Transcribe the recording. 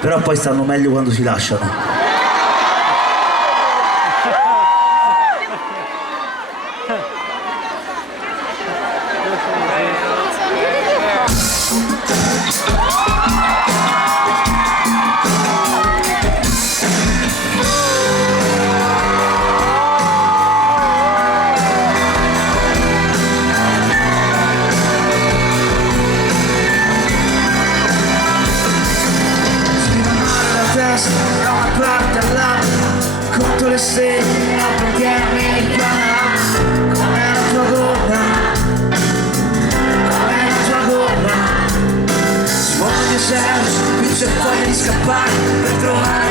però poi stanno meglio quando si lasciano. Da una parte all'altra, conto le stelle, la bandiera americana, come la tua gonna, come la tua gonna. Si muove l'esercito, qui c'è voglia di scappare per trovare